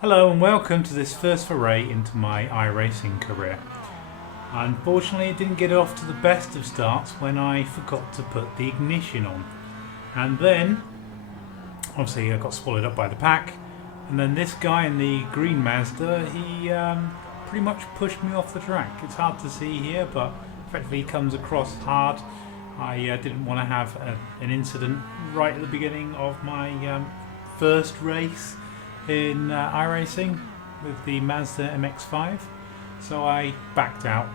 Hello and welcome to this first foray into my iRacing career. Unfortunately, it didn't get off to the best of starts when I forgot to put the ignition on. And then, obviously I got swallowed up by the pack, and then this guy in the green Mazda, he pretty much pushed me off the track. It's hard to see here, but effectively he comes across hard. I didn't want to have an incident right at the beginning of my first race in iRacing with the Mazda MX5, so I backed out,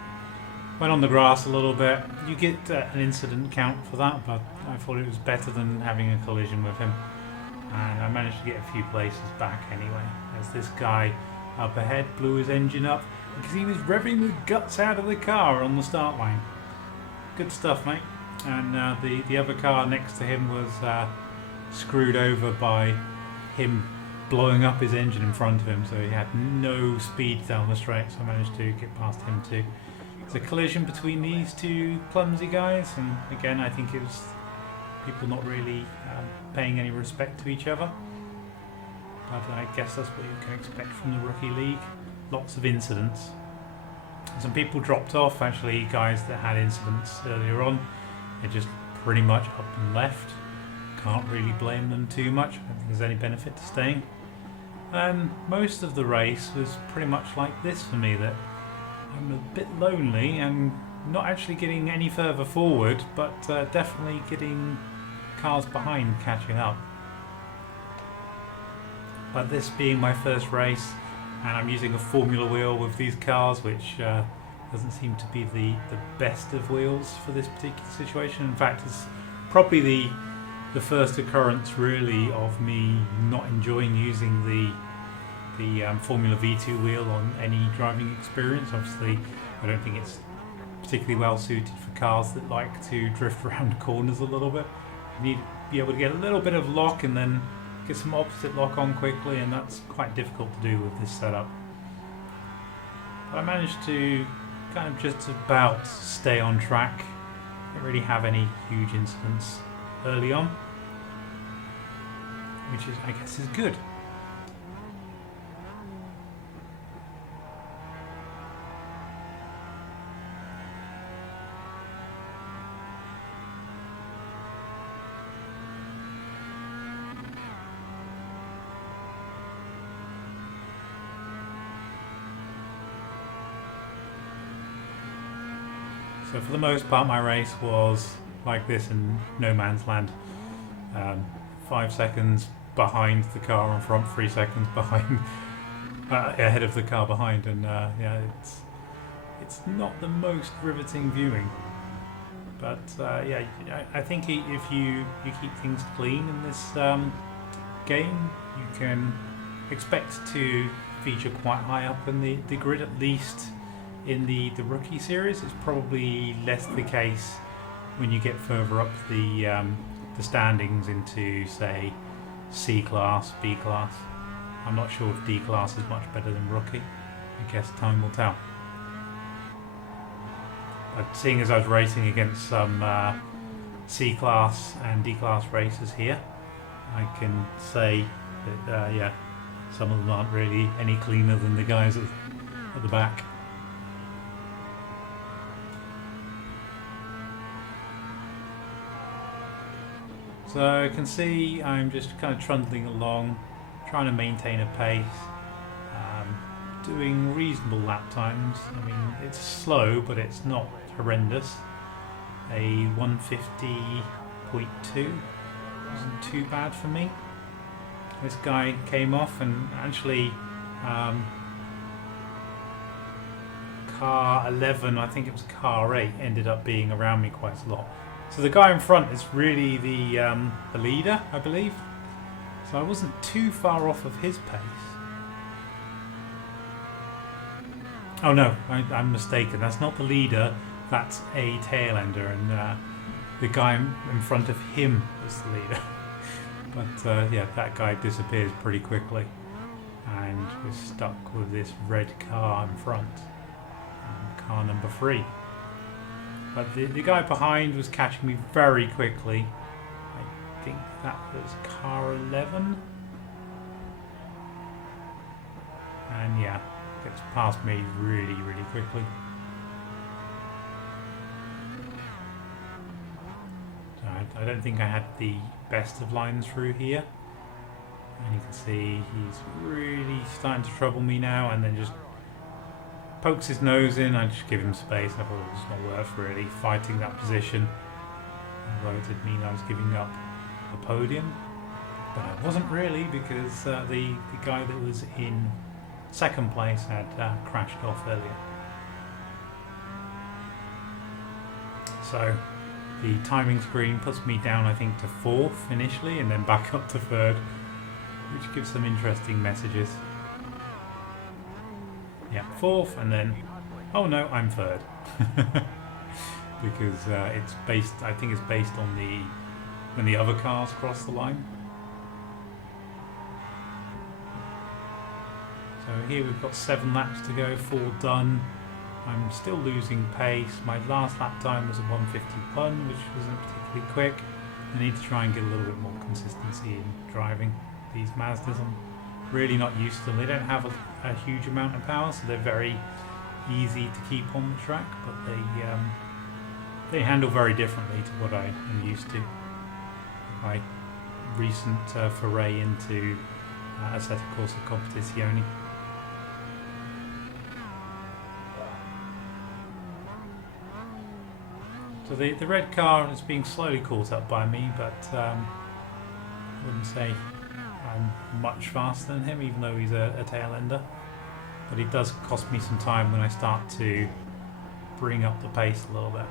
went on the grass a little bit. You get an incident count for that, but I thought it was better than having a collision with him, and I managed to get a few places back anyway, as this guy up ahead blew his engine up because he was revving the guts out of the car on the start line. Good stuff, mate. And the other car next to him was screwed over by him blowing up his engine in front of him, so he had no speed down the straight, so I managed to get past him too. It's a collision between these two clumsy guys, and again I think it was people not really paying any respect to each other, but I guess that's what you can expect from the rookie league. Lots of incidents. Some people dropped off, actually guys that had incidents earlier on, they just pretty much up and left. Can't really blame them too much. I don't think there's any benefit to staying. And most of the race was pretty much like this for me, that I'm a bit lonely and not actually getting any further forward, but definitely getting cars behind catching up. But this being my first race, and I'm using a Formula wheel with these cars, which doesn't seem to be the best of wheels for this particular situation. In fact, it's probably the first occurrence really of me not enjoying using the Formula V2 wheel on any driving experience. Obviously, I don't think it's particularly well suited for cars that like to drift around corners a little bit. You need to be able to get a little bit of lock and then get some opposite lock on quickly, and that's quite difficult to do with this setup. But I managed to kind of just about stay on track. Didn't really have any huge incidents early on, which is, I guess, is good. So for the most part, my race was like this in no man's land. 5 seconds behind the car in front, 3 seconds behind ahead of the car behind, and yeah, it's not the most riveting viewing. But yeah, I think if you keep things clean in this game, you can expect to feature quite high up in the grid, at least in the rookie series. It's probably less the case when you get further up the standings into, say, C class, B class. I'm not sure if D class is much better than rookie. I guess time will tell. But seeing as I was racing against some C class and D class racers here, I can say that yeah, some of them aren't really any cleaner than the guys at the back. So I can see I'm just kind of trundling along, trying to maintain a pace, doing reasonable lap times. I mean, it's slow, but it's not horrendous. A 150.2 wasn't too bad for me. This guy came off, and actually car 11, I think it was car 8, ended up being around me quite a lot. So the guy in front is really the leader, I believe. So I wasn't too far off of his pace. Oh no, I'm mistaken. That's not the leader. That's a tail ender, and the guy in front of him is the leader. But yeah, that guy disappears pretty quickly, and we're stuck with this red car in front, car number 3. But the guy behind was catching me very quickly. I think that was car 11. and yeah, gets past me really, really quickly. So I don't think I had the best of lines through here. And you can see he's really starting to trouble me now, and then just pokes his nose in. I just give him space. I thought it was not worth really fighting that position, although it did mean I was giving up the podium. But I wasn't really, because the guy that was in second place had crashed off earlier. So the timing screen puts me down, I think, to 4th initially, and then back up to 3rd, which gives some interesting messages. Yeah, 4th, and then, oh no, I'm 3rd. Because it's based, I think it's based on when the other cars cross the line. So here we've got 7 laps to go, 4 done. I'm still losing pace. My last lap time was a 1:51, which wasn't particularly quick. I need to try and get a little bit more consistency in driving these Mazdas. I'm really not used to them. They don't have a huge amount of power, so they're very easy to keep on the track, but they handle very differently to what I am used to. My recent foray into Assetto Corsa Competizione. So the red car is being slowly caught up by me, but I wouldn't say I'm much faster than him, even though he's a tail ender. But he does cost me some time when I start to bring up the pace a little bit.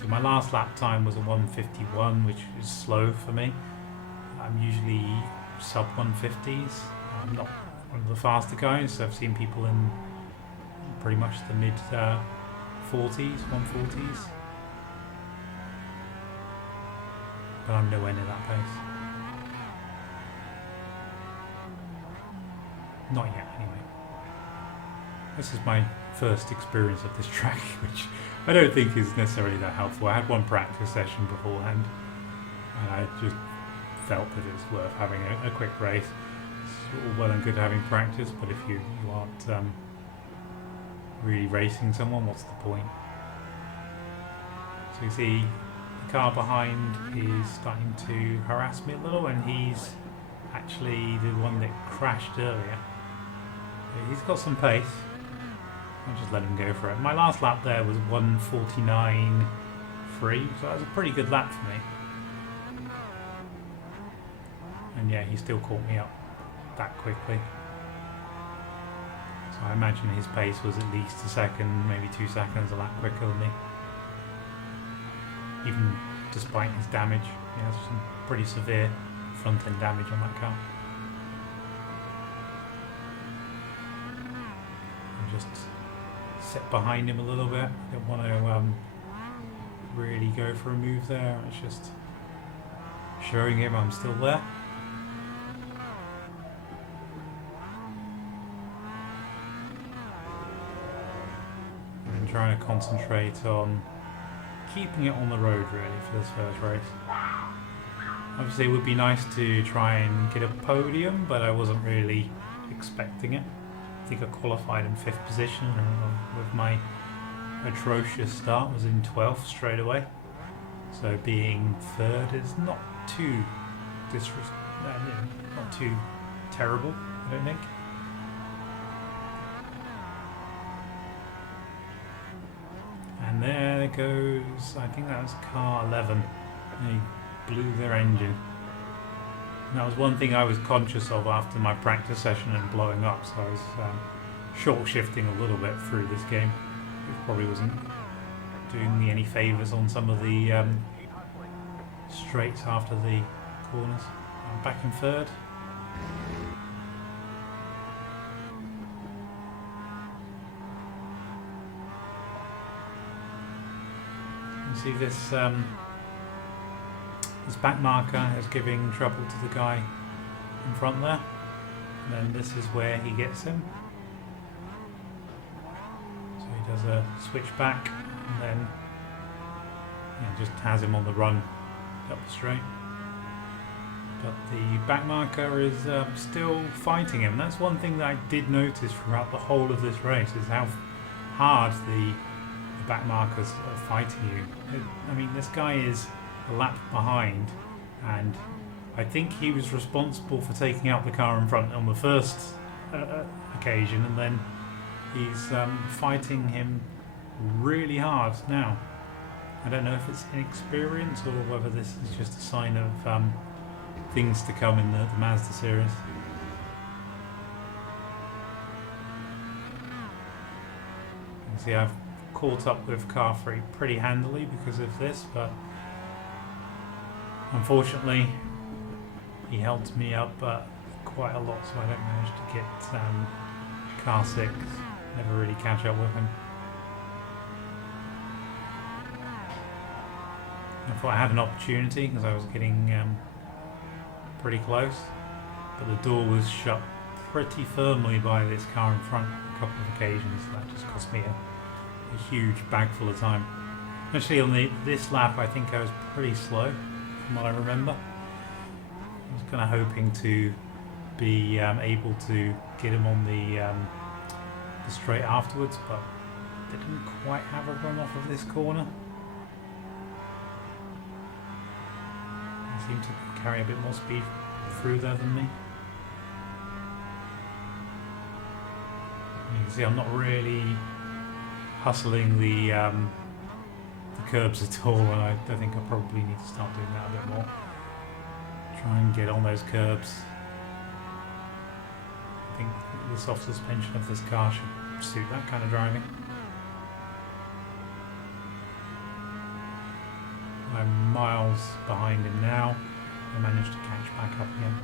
So my last lap time was a 1:51, which is slow for me. I'm usually sub 150s. I'm not one of the faster guys, so I've seen people in pretty much the mid 40s, 140s. But I'm nowhere near that pace. Not yet, anyway. This is my first experience of this track, which I don't think is necessarily that helpful. I had one practice session beforehand, and I just felt that it's worth having a quick race. It's all well and good having practice, but if you aren't really racing someone, what's the point? So you see the car behind is starting to harass me a little, and he's actually the one that crashed earlier. He's got some pace. I'll just let him go for it. My last lap there was 1:49.3, so that was a pretty good lap for me. And yeah, he still caught me up that quickly. So I imagine his pace was at least a second, maybe 2 seconds a lap quicker than me. Even despite his damage, he has some pretty severe front end damage on that car. I'll just sit behind him a little bit. I don't want to really go for a move there. It's just showing him I'm still there. I'm trying to concentrate on keeping it on the road really for this first race. Obviously it would be nice to try and get a podium, but I wasn't really expecting it. I think I qualified in 5th position, and with my atrocious start was in 12th straight away. So being 3rd is not too not too terrible, I don't think. And there goes, I think that was car 11. They blew their engine. And that was one thing I was conscious of after my practice session and blowing up, so I was short shifting a little bit through this game. It probably wasn't doing me any favours on some of the straights after the corners. I'm back in 3rd. You see this this back marker is giving trouble to the guy in front there, and then this is where he gets him. So he does a switch back and then just has him on the run up the straight. but the back marker is still fighting him. That's one thing that I did notice throughout the whole of this race, is how hard the back markers are fighting you. I mean, this guy is a lap behind, and I think he was responsible for taking out the car in front on the first occasion, and then he's fighting him really hard now. I don't know if it's inexperience or whether this is just a sign of things to come in the Mazda series. You can see I've caught up with Car 3 pretty handily because of this, but unfortunately he held me up quite a lot, so I don't manage to get Car 6. Never really catch up with him. I thought I had an opportunity because I was getting pretty close, but the door was shut pretty firmly by this car in front on a couple of occasions. That just cost me a huge bag full of time. Actually, on this lap, I think I was pretty slow from what I remember. I was kind of hoping to be able to get him on the straight afterwards, but didn't quite have a run off of this corner. Seem to carry a bit more speed through there than me. You can see I'm not really hustling the curbs at all, and I think I probably need to start doing that a bit more. Try and get on those curbs. I think the soft suspension of this car should suit that kind of driving. I'm miles behind him now. I managed to catch back up again.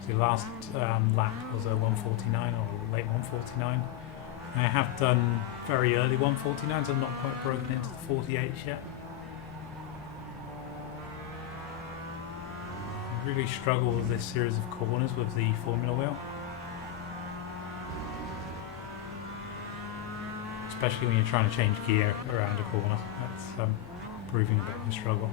So the last lap was a 149 or late 149. I have done very early 149s. I'm not quite broken into the 48s yet. I really struggle with this series of corners with the Formula wheel. Especially when you're trying to change gear around a corner. That's proving a bit of a struggle.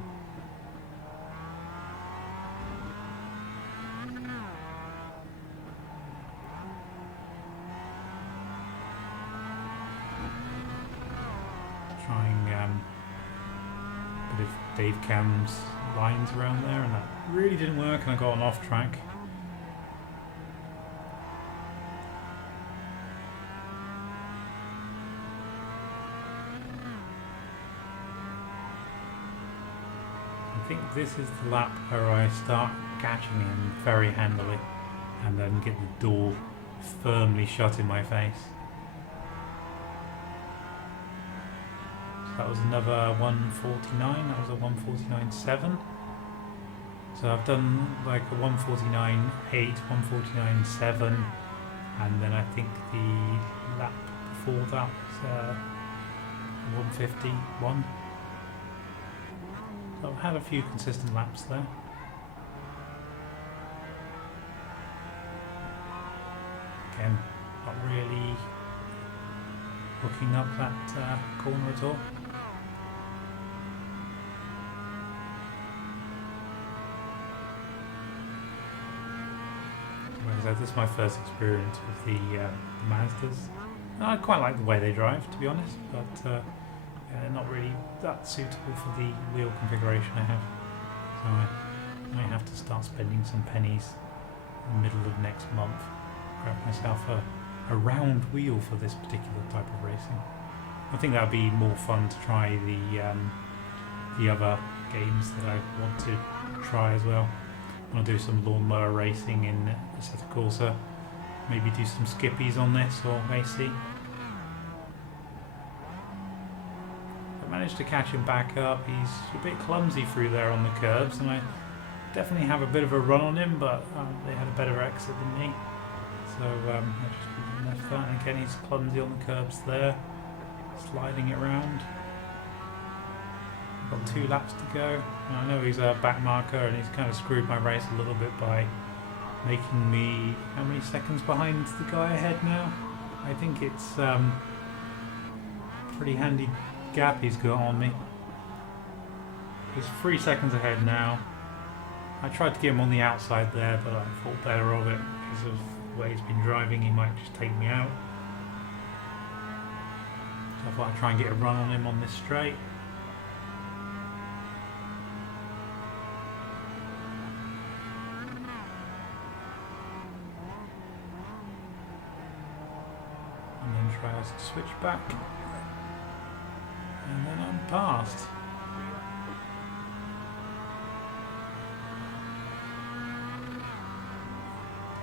Trying a bit of Dave Cam's lines around there, and that really didn't work, and I got on off track. I think this is the lap where I start catching him very handily and then get the door firmly shut in my face. So that was another 149, that was a 149.7. So I've done like a 149.8, 149.7, and then I think the lap before that was 151. I've had a few consistent laps there. Again, not really hooking up that corner at all. So this is my first experience with the Mazdas. I quite like the way they drive, to be honest, but they're not really that suitable for the wheel configuration I have. So I might have to start spending some pennies in the middle of next month. Grab myself a round wheel for this particular type of racing. I think that would be more fun to try the other games that I want to try as well. I want to do some lawnmower racing in Assetto Corsa. Maybe do some skippies on this or AC. Managed to catch him back up. He's a bit clumsy through there on the curbs, and I definitely have a bit of a run on him, but they had a better exit than me, so I just left that. And again, he's clumsy on the curbs there, sliding it around. Got 2 laps to go. And I know he's a back marker, and he's kind of screwed my race a little bit by making me how many seconds behind the guy ahead now? I think it's pretty handy gap he's got on me. He's 3 seconds ahead now. I tried to get him on the outside there, but I thought better of it because of the way he's been driving. He might just take me out. So I thought I'd try and get a run on him on this straight. And then tries to switch back. And then I'm past.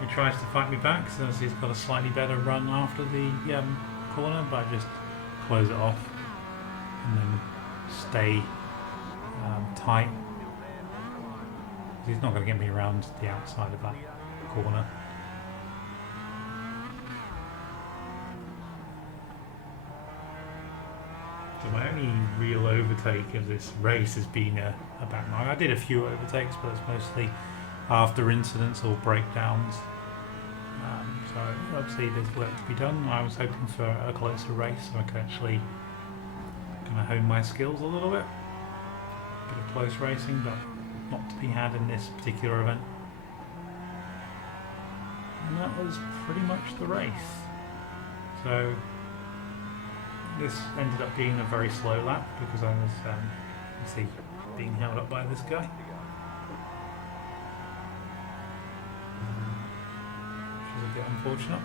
He tries to fight me back, so he's got a slightly better run after the corner, but I just close it off and then stay tight. He's not going to get me around the outside of that corner. So my only real overtake of this race has been a back nine. I did a few overtakes, but it's mostly after incidents or breakdowns. So obviously there's work to be done. I was hoping for a closer race so I could actually kind of hone my skills a little bit. A bit of close racing, but not to be had in this particular event. And that was pretty much the race. So this ended up being a very slow lap because I was you see, being held up by this guy. Which is a bit unfortunate.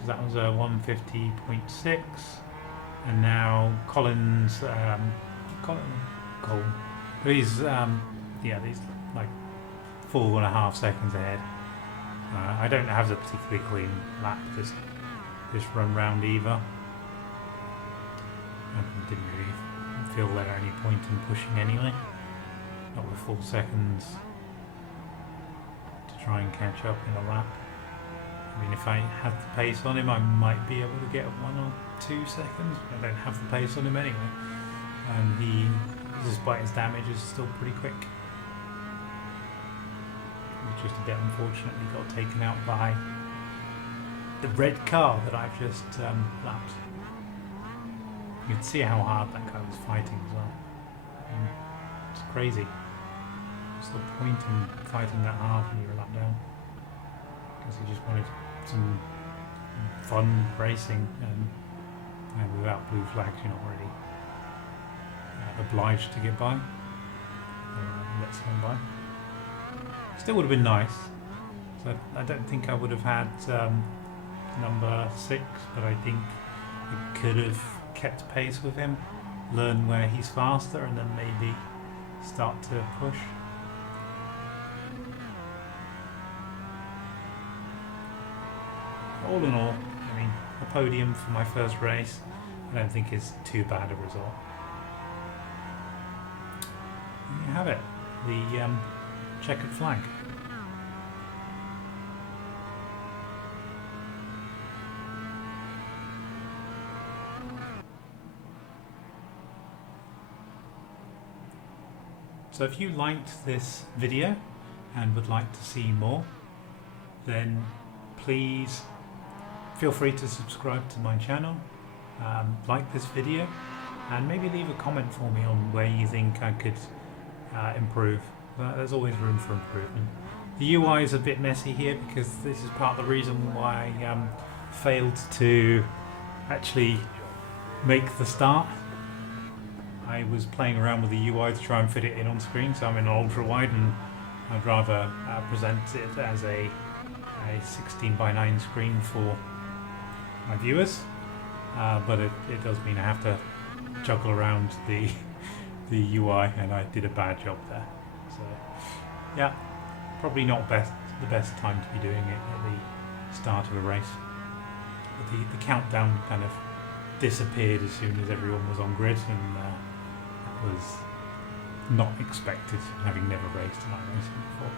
So that was a 150.6, and now Colin's Cole. He's yeah, he's like 4.5 seconds ahead. I don't have a particularly clean lap this run round either. I didn't really feel there any point in pushing anyway. Not with 4 seconds to try and catch up in a lap. I mean, if I had the pace on him, I might be able to get 1 or 2 seconds. But I don't have the pace on him anyway. And he, despite his damage, is still pretty quick. It's just a bit unfortunate he got taken out by the red car that I've just lapped. You can see how hard that guy was fighting as well. It's crazy. What's the point in fighting that hard when you're a lap down? Because he just wanted some fun racing, and without blue flags you're not really obliged to get by. Let someone by. Still would have been nice. So I don't think I would have had number 6, but I think I could have kept pace with him, learn where he's faster, and then maybe start to push. All in all, I mean, a podium for my first race I don't think is too bad a result. There you have it, the checkered flag. So if you liked this video and would like to see more, then please feel free to subscribe to my channel, like this video, and maybe leave a comment for me on where you think I could improve. There's always room for improvement. The UI is a bit messy here because this is part of the reason why I failed to actually make the start. I was playing around with the UI to try and fit it in on screen, so I'm in ultra wide, and I'd rather present it as a 16:9 screen for my viewers, but it does mean I have to juggle around the UI, and I did a bad job there. So yeah, probably not the best time to be doing it at the start of a race. But the countdown kind of disappeared as soon as everyone was on grid, and it was not expected, having never raced an iRacing before.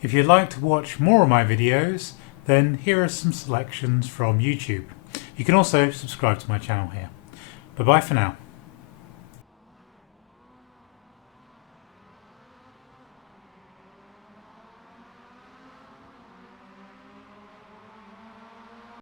If you'd like to watch more of my videos, then here are some selections from YouTube. You can also subscribe to my channel here. Bye bye for now.